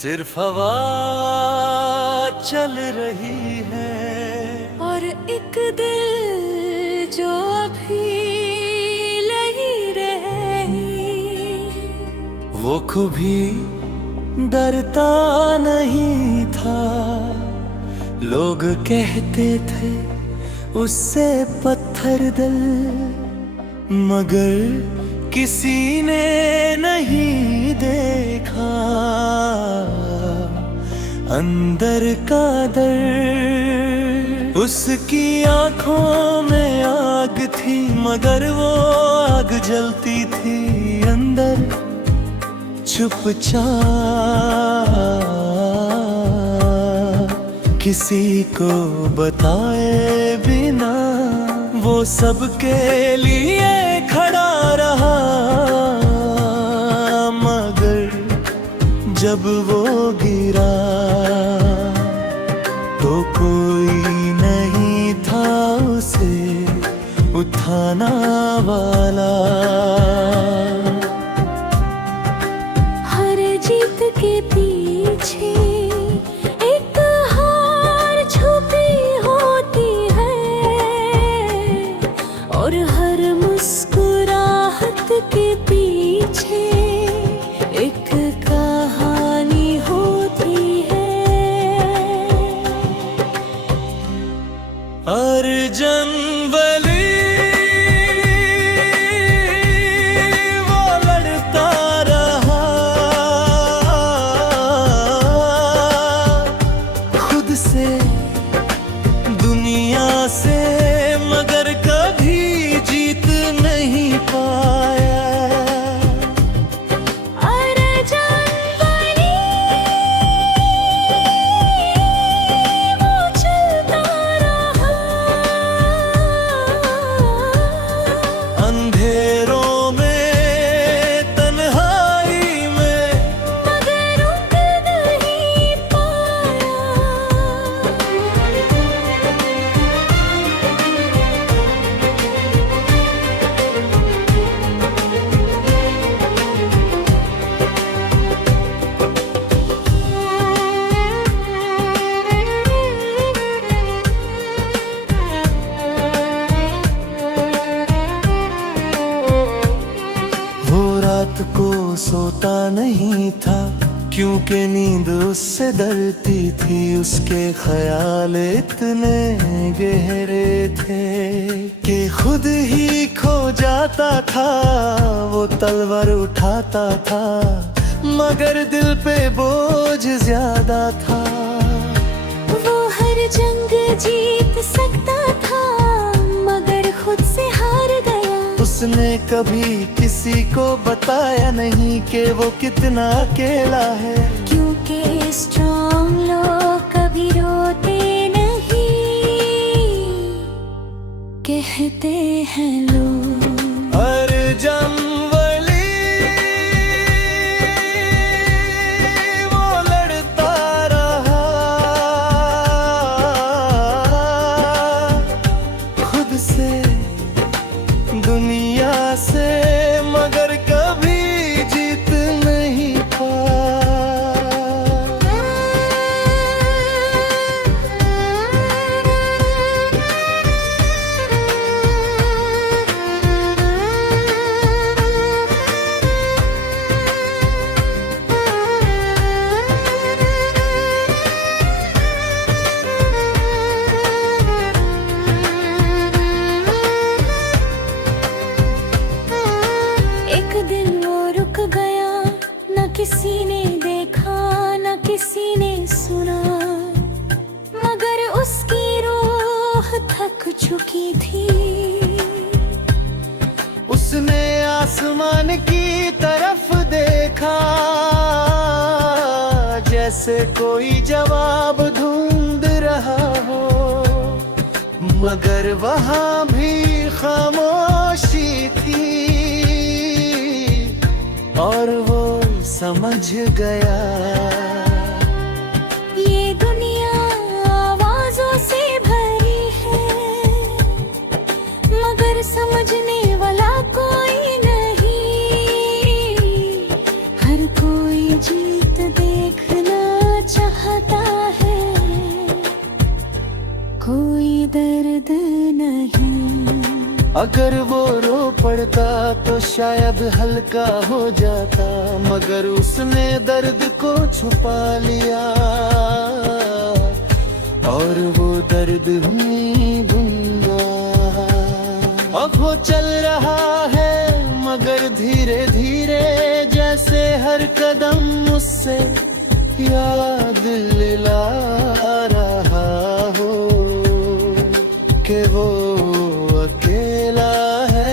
सिर्फ हवा चल रही है और एक दिल जो अभी लगी रही। वो कभी डरता नहीं था, लोग कहते थे उससे पत्थर दिल, मगर किसी ने नहीं देखा अंदर का दर्द। उसकी आंखों में आग थी, मगर वो आग जलती थी अंदर चुपचाप, किसी को बताए बिना वो सबके लिए खड़ा रहा। मगर जब वो गिरा तो कोई नहीं था उसे उठाना वाला। हर जीत के पीछे एक हार छुपी होती है, और हर मुस्कुराहट के पीछे एक कहानी होती है। अर्जुन वली वो लड़ता रहा खुद से, दुनिया से, मगर कभी जीत नहीं पाया। अंधेरों में, तन्हाई में, मगर रुक नहीं पाया। रात को सोता नहीं था, क्योंकि नींद उससे डरती थी। उसके ख्याल इतने गहरे थे कि खुद ही खो जाता था। वो तलवार उठाता था, मगर दिल पे बोझ ज्यादा था। वो हर जंग जीत सकता था, मगर खुद से हार गया। उसने कभी किसी को बताया नहीं कि वो कितना अकेला है, क्योंकि स्ट्रॉन्ग लोग कभी रोते नहीं, कहते हैं लोग। अर्जुन वली वो लड़ता रहा खुद से, दुनिया से, मगर कभी जीत नहीं पाया। एक दिन वो रुक गया, न किसी ने देखा न किसी ने सुना, मगर उसकी रूह थक चुकी थी। उसने आसमान की तरफ देखा, जैसे कोई जवाब ढूंढ रहा हो, मगर वहां भी खामोशी थी। और वो समझ गया ये दुनिया आवाजों से भरी है, मगर समझने वाला कोई नहीं। हर कोई जीत देखना अगर वो रो पड़ता तो शायद हल्का हो जाता, मगर उसने दर्द को छुपा लिया और वो दर्द हुई गुमनाम। अब वो चल रहा है मगर धीरे धीरे, जैसे हर कदम मुझसे याद दिला रहा हो कि वो अकेला है।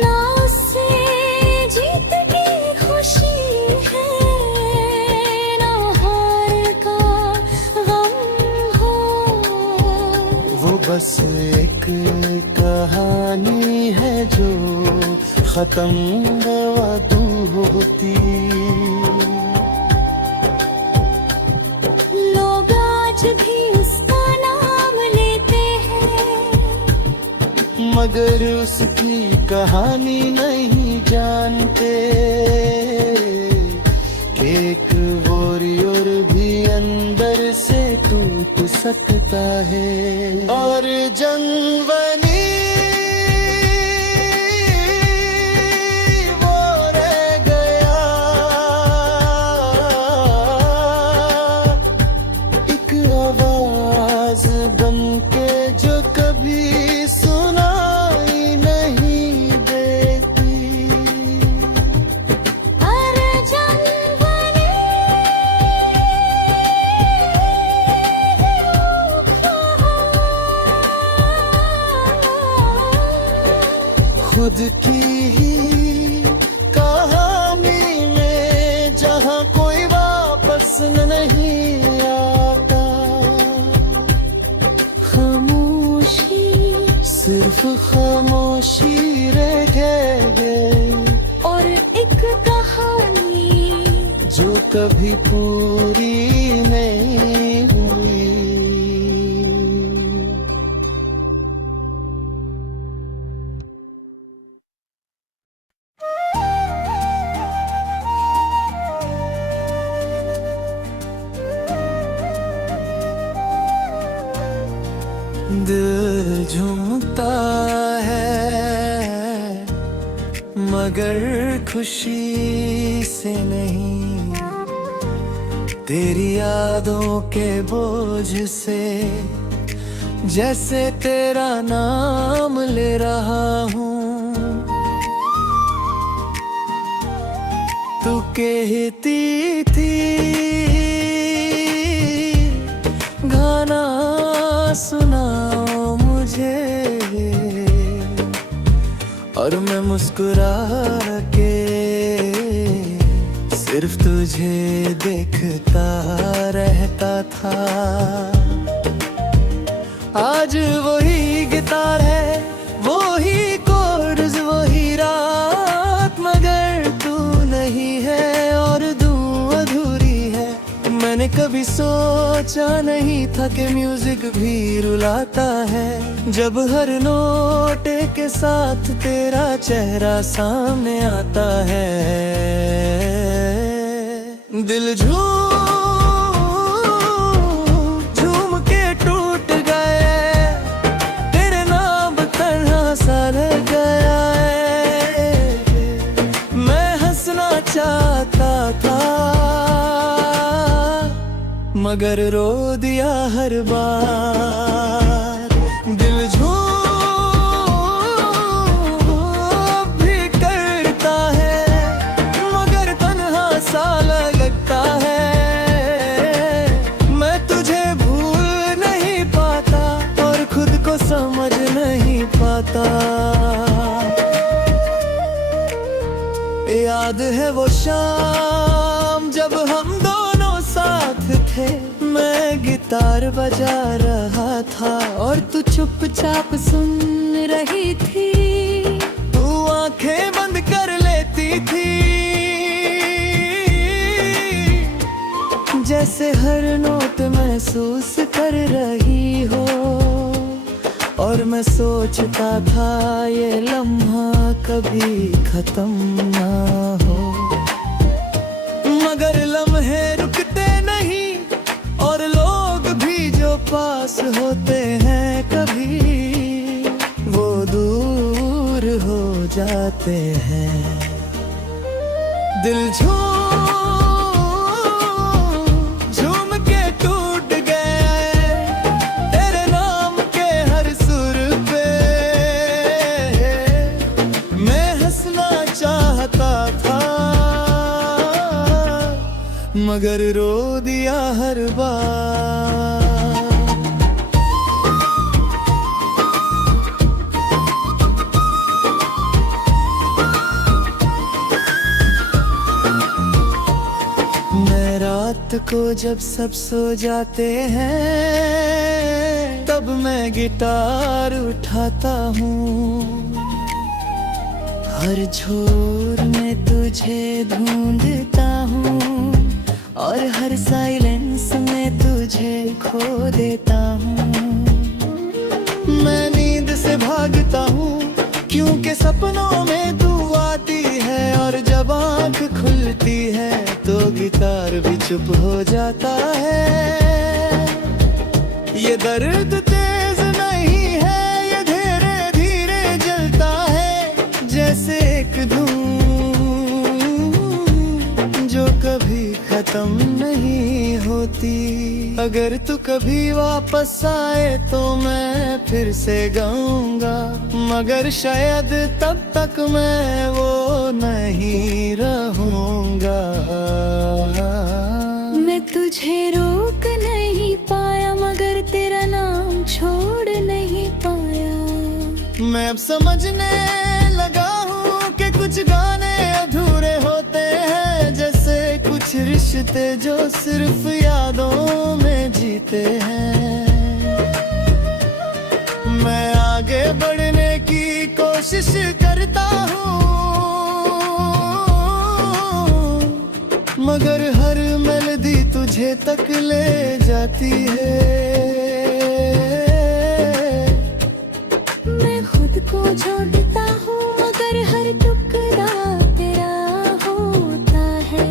ना उससे जीत की खुशी है, ना हार का गम हो। वो बस एक कहानी है जो खत्म तू होती। लोग आज भी उसका नाम लेते हैं, मगर उसकी कहानी नहीं जानते। एक वॉरियर भी अंदर से टूट सकता है और जंग बनी खुद की ही कहानी में, जहाँ कोई वापस नहीं आता। खामोशी, सिर्फ खामोशी रह गई और एक कहानी जो कभी पूरी नहीं हुई। दिल झूमता है मगर खुशी से नहीं, तेरी यादों के बोझ से। जैसे तेरा नाम ले रहा हूँ, तू कहती थी गाना सुनाओ मुझे, और मैं मुस्कुरा के सिर्फ तुझे देखता रहता था। आज वही गिटार है, वही कोर्ड्स, वही रात, मगर तू नहीं है और तू अधूरी है। मैंने कभी सोचा नहीं था कि म्यूजिक भी रुलाता है, जब हर नोट के साथ तेरा चेहरा सामने आता है। दिल झूम के टूट गए, तेरे नाम तन्हा सा लग गया है। मैं हंसना चाहता था मगर रो दिया हर बार। दिल भी करता है मगर तन्हा सा लगता है। मैं तुझे भूल नहीं पाता और खुद को समझ नहीं पाता। याद है वो शाम जब हम दोनों साथ थे, मैं गिटार बजा रहा था और तू चुपचाप सुन रही थी। तू आंखें बंद कर लेती थी, जैसे हर नोट महसूस कर रही हो। और मैं सोचता था ये लम्हा कभी खत्म ना हो, मगर लम्हे रुकते नहीं और लोग भी जो पास होते हैं कभी वो दूर जाते हैं। दिल झूम के टूट गए तेरे नाम के हर सुर पे। मैं हंसना चाहता था मगर रो दिया हर बार। मैं रात को जब सब सो जाते हैं तब मैं गिटार उठाता हूँ। हर झोर में तुझे ढूंढता हूँ और हर साइलेंस में तुझे खो देता हूँ। मैं नींद से भागता हूँ क्योंकि सपनों में तू आती है और जब आँख खुलती है तो गिटार भी चुप हो जाता है। ये दर्द तेज नहीं है, ये धीरे धीरे जलता है जैसे एक धूम जो कभी खत्म नहीं होती। अगर तू कभी वापस आए तो मैं फिर से गाऊंगा मगर शायद तब तक मैं वो नहीं रहूंगा। मैं तुझे रोक नहीं पाया मगर तेरा नाम छोड़ नहीं पाया। मैं अब समझने लगा हूँ कि कुछ गाने अधूरे होते हैं जैसे कुछ रिश्ते जो सिर्फ यादों में जीते हैं। मैं आगे बढ़ने की कोशिश करता हूँ मगर हर मेलोडी तुझे तक ले जाती है। मैं खुद को जोड़ता हूँ मगर हर टुकड़ा तेरा होता है।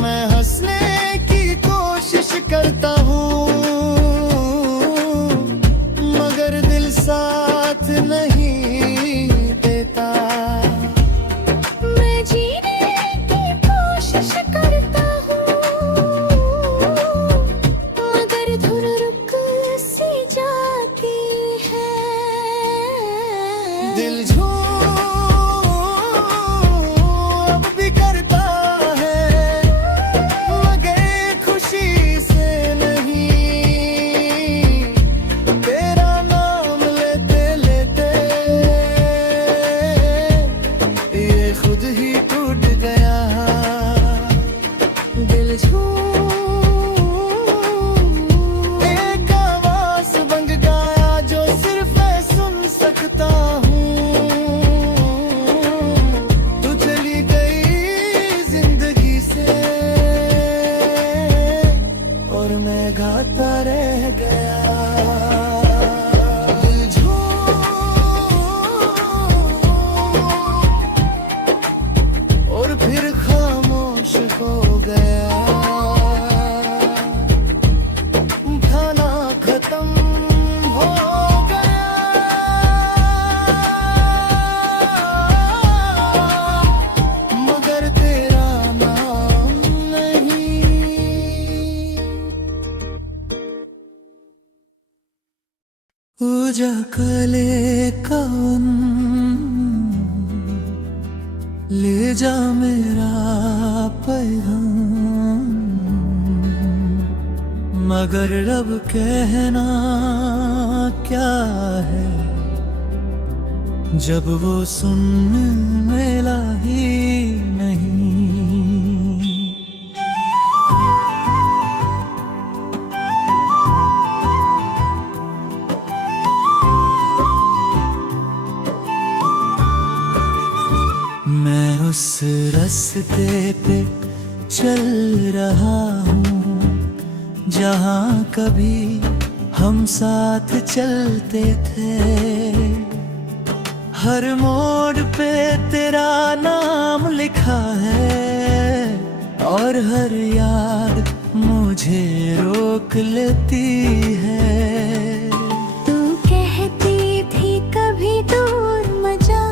मैं हंसने की कोशिश करता हूँ मगर दिल साथ नहीं देता। मैं जीने की कोशिश करता हूँ मगर धुन रुक सी जाती है। दिल अब भी करता है मगर खुशी से नहीं। तेरा नाम लेते लेते ये खुद ही टूट गया। दिल एक आवाज बन गया जो सिर्फ मैं सुन सकता हूँ। तू चली गई जिंदगी से और मैं गाता रह गया। दिल और फिर खामोश हो गया। खाना खत्म हो गया मगर तेरा नाम नहीं। पूजा कले कौन ले जा मेरा पैगाम मगर रब कहना क्या है जब वो सुनने मिला ही नहीं। मैं उस रास्ते पे चल रहा हूँ जहाँ कभी हम साथ चलते थे। हर मोड़ पे तेरा नाम लिखा है और हर याद मुझे रोक लेती है। तू कहती थी कभी दूर मजा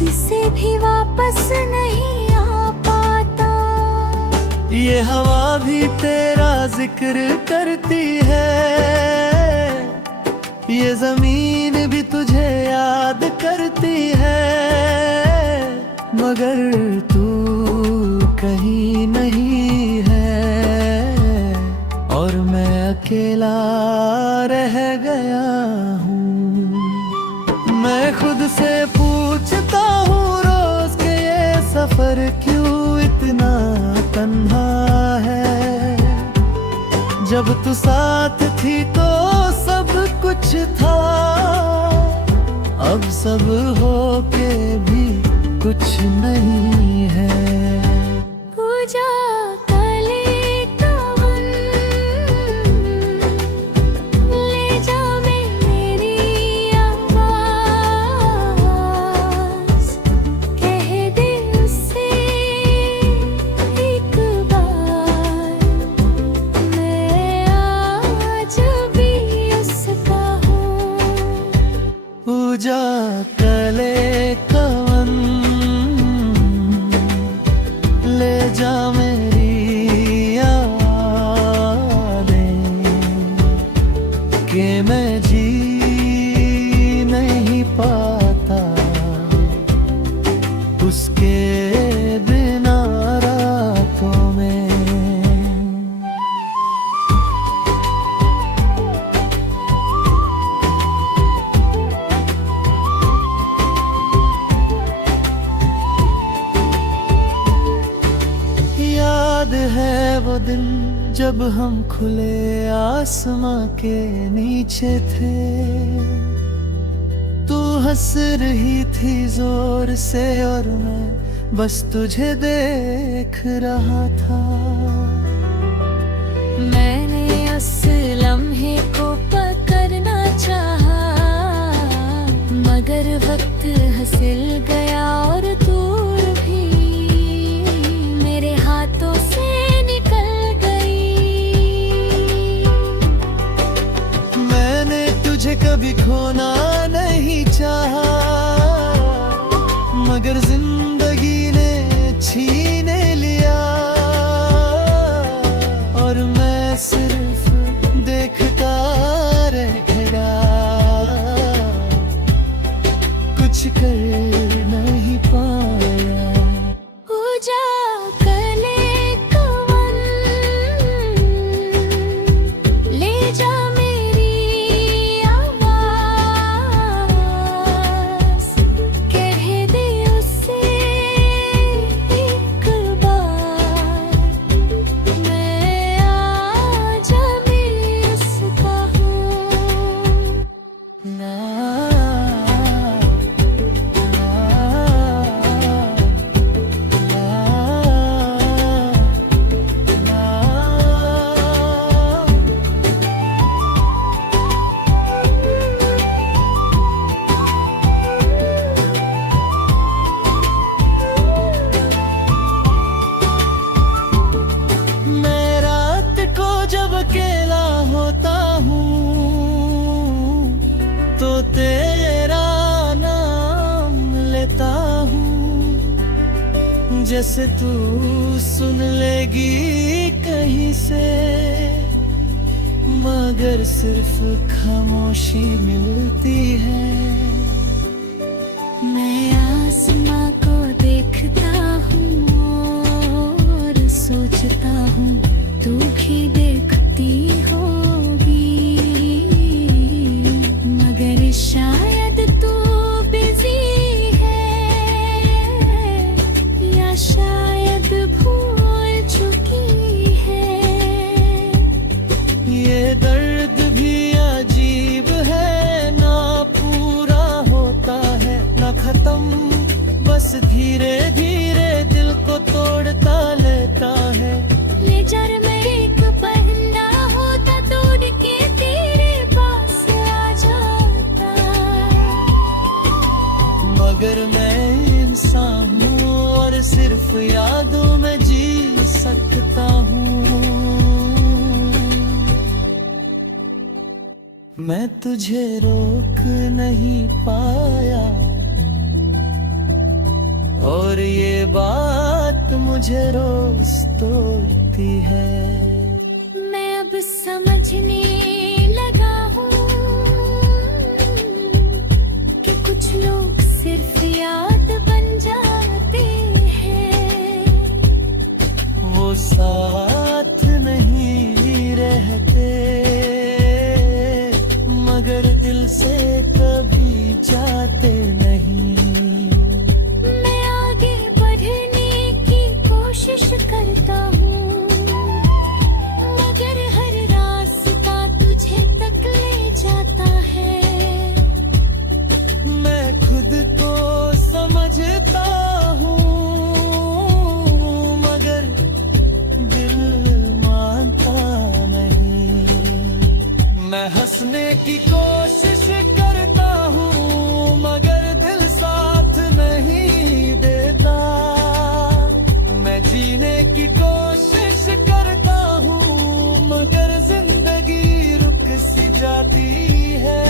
खुद से भी वापस नहीं आ पाता। ये हवा भी तेरा जिक्र करती है, ये जमीन भी तुझे याद करती है, मगर तू कहीं नहीं है और मैं अकेला रह गया हूँ। मैं खुद से पूछता हूँ रोज के ये सफर क्यों इतना तन्हा है। जब तू साथ थी तो सब कुछ था, अब सब हो के भी कुछ नहीं है। पूजा कले कवन, ले जा मेरी आवाज़, कह दे उसे एक बार, मैं आज भी उसका हूँ। पूजा कले कवन, ले जा मेरी यादें, कि मैं जी नहीं पाता उसके बिना रातों में। याद है वो दिन जब हम खुले आसमां के नीचे थे, तू हंस रही थी जोर से और मैं बस तुझे देख रहा था। मैंने उस लम्हे को पकड़ना चाहा, मगर वक्त हंसिल गया और दूर भी मेरे हाथों से निकल गई। मैंने तुझे कभी खोना नहीं चाहा, मगर जिंदगी ने छीने लिया और मैं सिर्फ देखता रह गया, कुछ कर नहीं पाया। पूजा कले कवन, ले जा मेरी आवाज़, कह दे उसे एक बार, मैं आज भी उसका हूँ। ना मैं रात को जब अकेला होता हूँ तो तेरा नाम लेता हूँ, जैसे तू सुन लेगी कहीं से, मगर सिर्फ खामोशी मिलती है। मैं आसमां को देखता हूँ और सोचता हूँ तू भी देखती होगी, मगर शायद तू बिजी है या शायद भूल चुकी है। ये दर्द भी अजीब है, ना पूरा होता है ना खत्म, बस धीरे धीरे दिल को तोड़ता लेता है। ले जा रे मैं एक परिंदा होता, तोड़ के तेरे पास आ जाता, मगर मैं इंसान हूँ और सिर्फ यादों में जी सकता हूँ। मैं तुझे रोक नहीं पाया, और ये बात मुझे रोज तोड़ती है। मैं अब समझने लगा हूँ कि कुछ लोग सिर्फ याद बन जाते हैं, वो साथ नहीं रहते मगर दिल से कभी जाते नहीं। मैं आगे बढ़ने की कोशिश करता हूँ, मगर हर रास्ता तुझे तक ले जाता है। मैं खुद को समझता हूँ मगर दिल मानता नहीं। मैं हंसने की कोशिश करता हूँ मगर दिल साथ नहीं देता। मैं जीने की कोशिश करता हूँ मगर जिंदगी रुक सी जाती है।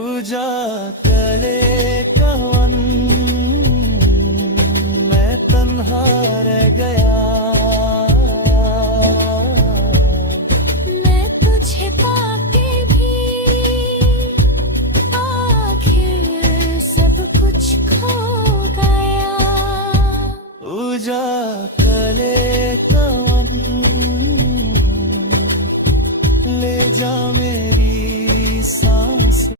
उजाले कवन मैं तन्हा रह गया। मैं तुझे पाके भी आखिर सब कुछ खो गया। उजाले कवन ले जा मेरे